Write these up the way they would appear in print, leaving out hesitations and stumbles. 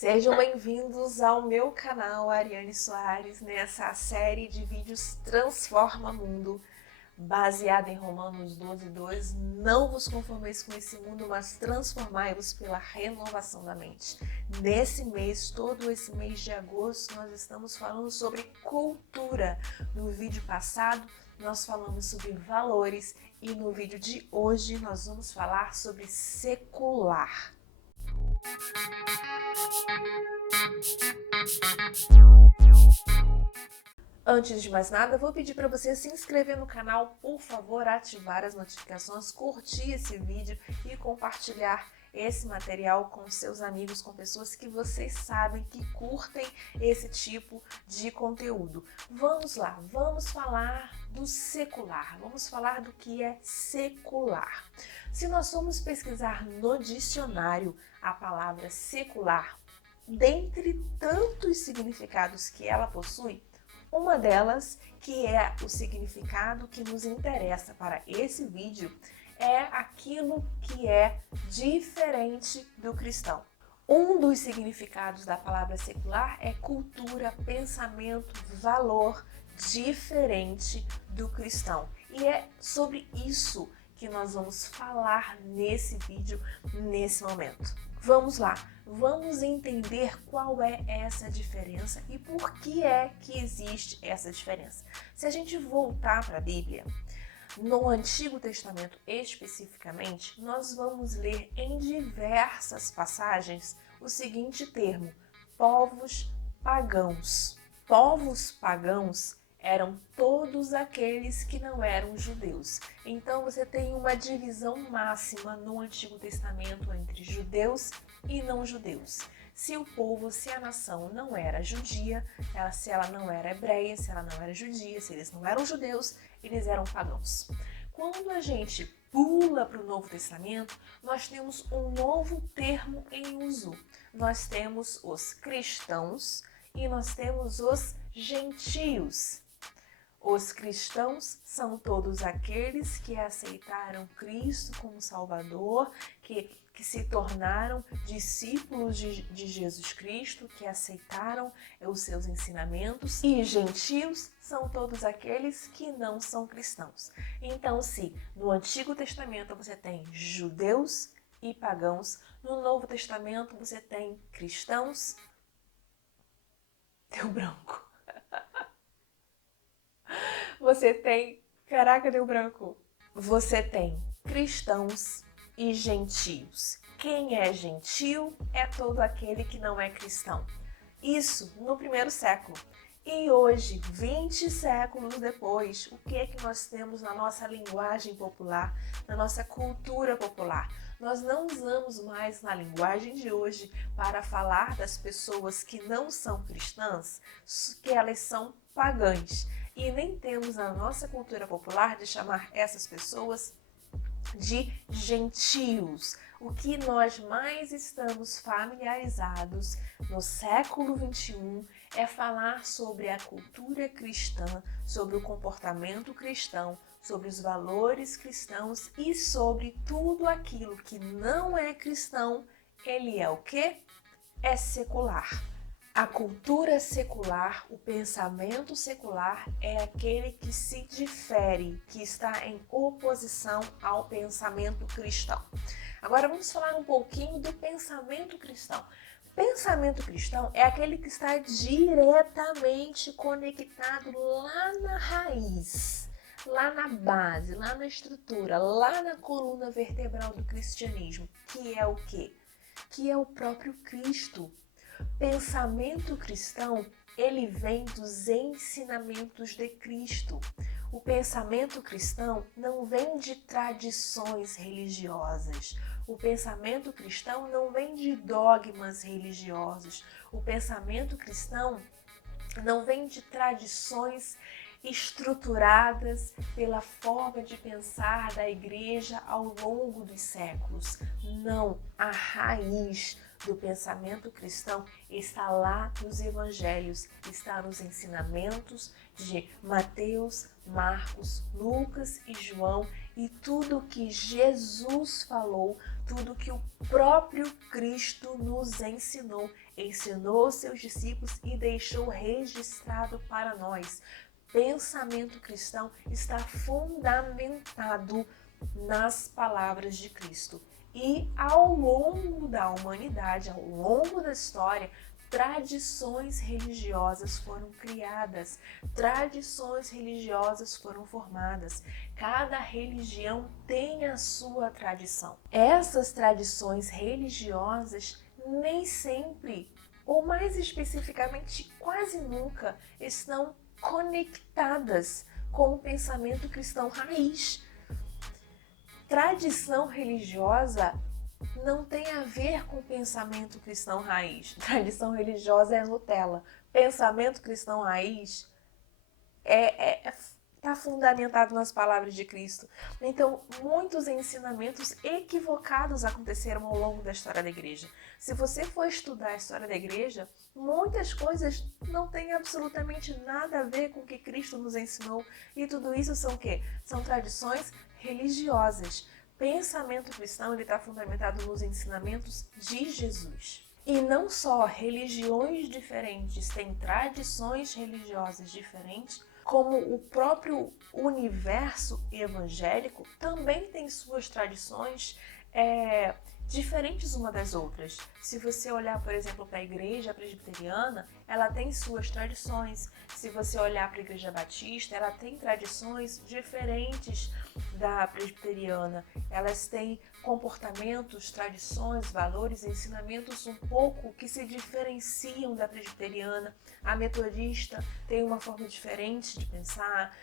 Sejam bem-vindos ao meu canal Ariane Soares, nessa série de vídeos Transforma Mundo, baseada em Romanos 12:2. Não vos conformeis com esse mundo, mas transformai-vos pela renovação da mente. Nesse mês, todo esse mês de agosto, nós estamos falando sobre cultura. No vídeo passado, nós falamos sobre valores e no vídeo de hoje nós vamos falar sobre secular. Antes de mais nada, vou pedir para você se inscrever no canal, por favor, ativar as notificações, curtir esse vídeo e compartilhar esse material com seus amigos, com pessoas que vocês sabem que curtem esse tipo de conteúdo. Vamos lá, vamos falar do secular, vamos falar do que é secular. Se nós formos pesquisar no dicionário a palavra secular, dentre tantos significados que ela possui, uma delas, que é o significado que nos interessa para esse vídeo, é aquilo que é diferente do cristão. Um dos significados da palavra secular é cultura, pensamento, valor diferente do cristão. E é sobre isso que nós vamos falar nesse vídeo, nesse momento. Vamos lá, vamos entender qual é essa diferença e por que é que existe essa diferença. Se a gente voltar para a Bíblia, no Antigo Testamento especificamente, nós vamos ler em diversas passagens o seguinte termo: povos pagãos. Povos pagãos eram todos aqueles que não eram judeus. Então você tem uma divisão máxima no Antigo Testamento entre judeus e não judeus. Se o povo, se a nação não era judia, se ela não era hebreia, se ela não era judia, se eles não eram judeus, eles eram pagãos. Quando a gente pula para o Novo Testamento, nós temos um novo termo em uso. Nós temos os cristãos e nós temos os gentios. Os cristãos são todos aqueles que aceitaram Cristo como Salvador, que se tornaram discípulos de Jesus Cristo, que aceitaram os seus ensinamentos. E gentios são todos aqueles que não são cristãos. Então, se no Antigo Testamento você tem judeus e pagãos, no Novo Testamento você tem cristãos. Deu branco. Você tem... Caraca, deu branco. Você tem cristãos e gentios. Quem é gentio é todo aquele que não é cristão. Isso no primeiro século. E hoje, 20 séculos depois, o que é que nós temos na nossa linguagem popular, na nossa cultura popular? Nós não usamos mais na linguagem de hoje para falar das pessoas que não são cristãs, que elas são pagãs. E nem temos na nossa cultura popular de chamar essas pessoas de gentios. O que nós mais estamos familiarizados no século XXI é falar sobre a cultura cristã, sobre o comportamento cristão, sobre os valores cristãos e sobre tudo aquilo que não é cristão. Ele é o quê? É secular. A cultura secular, o pensamento secular é aquele que se difere, que está em oposição ao pensamento cristão. Agora vamos falar um pouquinho do pensamento cristão. Pensamento cristão é aquele que está diretamente conectado lá na raiz, lá na base, lá na estrutura, lá na coluna vertebral do cristianismo, que é o quê? Que é o próprio Cristo. Pensamento cristão, ele vem dos ensinamentos de Cristo. O pensamento cristão não vem de tradições religiosas. O pensamento cristão não vem de dogmas religiosos. O pensamento cristão não vem de tradições estruturadas pela forma de pensar da igreja ao longo dos séculos. Não, a raiz do pensamento cristão está lá nos evangelhos, está nos ensinamentos de Mateus, Marcos, Lucas e João, e tudo que Jesus falou, tudo que o próprio Cristo nos ensinou ensinou seus discípulos e deixou registrado para nós. Pensamento cristão está fundamentado nas palavras de Cristo. E ao longo da humanidade, ao longo da história, tradições religiosas foram criadas, tradições religiosas foram formadas. Cada religião tem a sua tradição. Essas tradições religiosas nem sempre, ou mais especificamente quase nunca, estão conectadas com o pensamento cristão raiz. Tradição religiosa não tem a ver com pensamento cristão raiz. Tradição religiosa é Nutella. Pensamento cristão raiz está fundamentado nas palavras de Cristo. Então, muitos ensinamentos equivocados aconteceram ao longo da história da igreja. Se você for estudar a história da igreja, muitas coisas não têm absolutamente nada a ver com o que Cristo nos ensinou. E tudo isso são o quê? São tradições religiosas. Pensamento cristão está fundamentado nos ensinamentos de Jesus. E não só religiões diferentes têm tradições religiosas diferentes, como o próprio universo evangélico também tem suas tradições diferentes uma das outras. Se você olhar, por exemplo, para a igreja presbiteriana, ela tem suas tradições. Se você olhar para a igreja batista, ela tem tradições diferentes da presbiteriana. Elas têm comportamentos, tradições, valores, ensinamentos um pouco que se diferenciam da presbiteriana. A metodista tem uma forma diferente de pensar.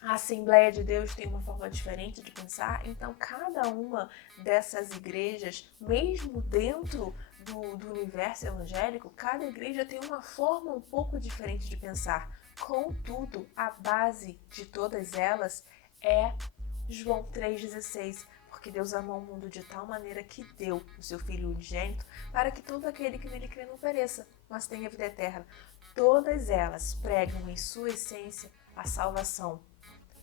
A Assembleia de Deus tem uma forma diferente de pensar. Então, cada uma dessas igrejas, mesmo dentro do universo evangélico, cada igreja tem uma forma um pouco diferente de pensar. Contudo, a base de todas elas é João 3,16. Porque Deus amou o mundo de tal maneira que deu o seu Filho unigênito para que todo aquele que nele crê não pereça, mas tenha vida eterna. Todas elas pregam em sua essência a salvação.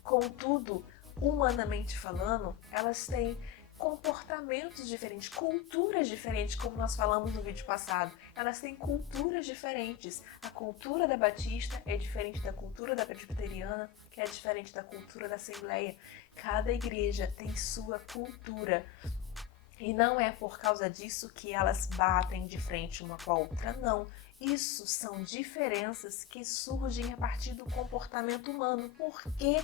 Contudo, humanamente falando, elas têm comportamentos diferentes, culturas diferentes, como nós falamos no vídeo passado. Elas têm culturas diferentes. A cultura da Batista é diferente da cultura da Presbiteriana, que é diferente da cultura da Assembleia. Cada igreja tem sua cultura. E não é por causa disso que elas batem de frente uma com a outra, não. Isso são diferenças que surgem a partir do comportamento humano. Por quê?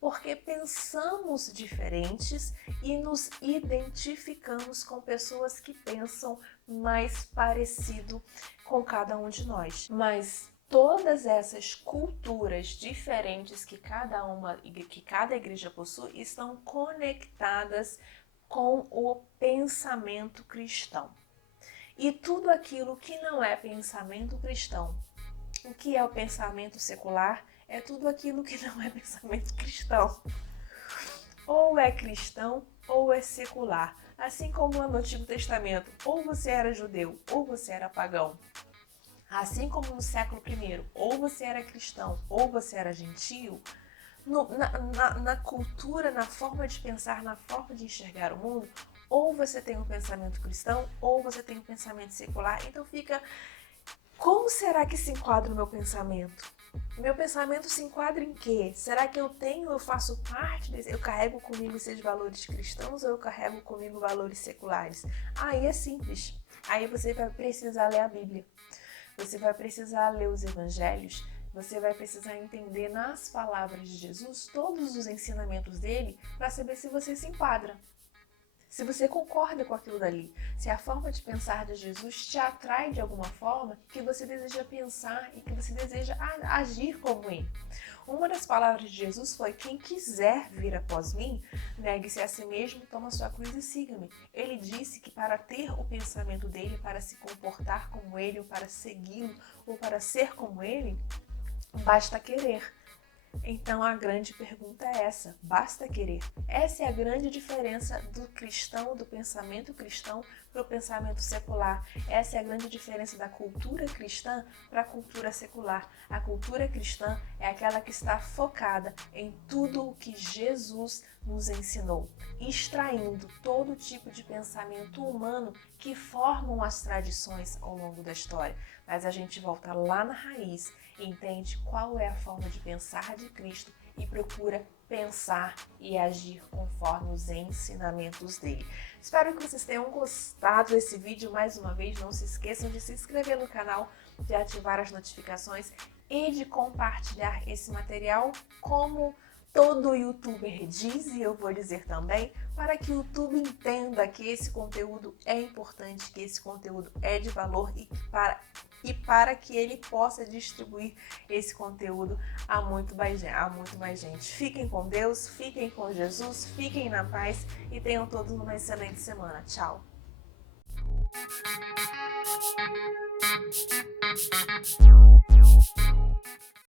Porque pensamos diferentes e nos identificamos com pessoas que pensam mais parecido com cada um de nós. Mas todas essas culturas diferentes que cada igreja possui estão conectadas com o pensamento cristão. E tudo aquilo que não é pensamento cristão, o que é o pensamento secular, é tudo aquilo que não é pensamento cristão. Ou é cristão ou é secular. Assim como no Antigo Testamento, ou você era judeu ou você era pagão. Assim como no século I, ou você era cristão ou você era gentio, na cultura, na forma de pensar, na forma de enxergar o mundo, ou você tem um pensamento cristão ou você tem um pensamento secular. Então fica, como será que se enquadra o meu pensamento? Meu pensamento se enquadra em quê? Será que eu faço parte eu carrego comigo esses valores cristãos ou eu carrego comigo valores seculares? Aí é simples. Aí você vai precisar ler a Bíblia. Você vai precisar ler os evangelhos. Você vai precisar entender nas palavras de Jesus todos os ensinamentos dele para saber se você se enquadra. Se você concorda com aquilo dali, se a forma de pensar de Jesus te atrai de alguma forma, que você deseja pensar e que você deseja agir como ele. Uma das palavras de Jesus foi: quem quiser vir após mim, negue-se a si mesmo, toma sua cruz e siga-me. Ele disse que para ter o pensamento dele, para se comportar como ele, ou para segui-lo, ou para ser como ele, basta querer. Então a grande pergunta é essa: basta querer? Essa é a grande diferença do cristão, do pensamento cristão para o pensamento secular. Essa é a grande diferença da cultura cristã para a cultura secular. A cultura cristã é aquela que está focada em tudo o que Jesus nos ensinou, extraindo todo tipo de pensamento humano que formam as tradições ao longo da história. Mas a gente volta lá na raiz e entende qual é a forma de pensar de Cristo e procura pensar e agir conforme os ensinamentos dele. Espero que vocês tenham gostado desse vídeo. Mais uma vez, não se esqueçam de se inscrever no canal, de ativar as notificações e de compartilhar esse material como todo youtuber diz, e eu vou dizer também, para que o YouTube entenda que esse conteúdo é importante, que esse conteúdo é de valor e para que ele possa distribuir esse conteúdo a muito mais gente. Fiquem com Deus, fiquem com Jesus, fiquem na paz e tenham todos uma excelente semana. Tchau!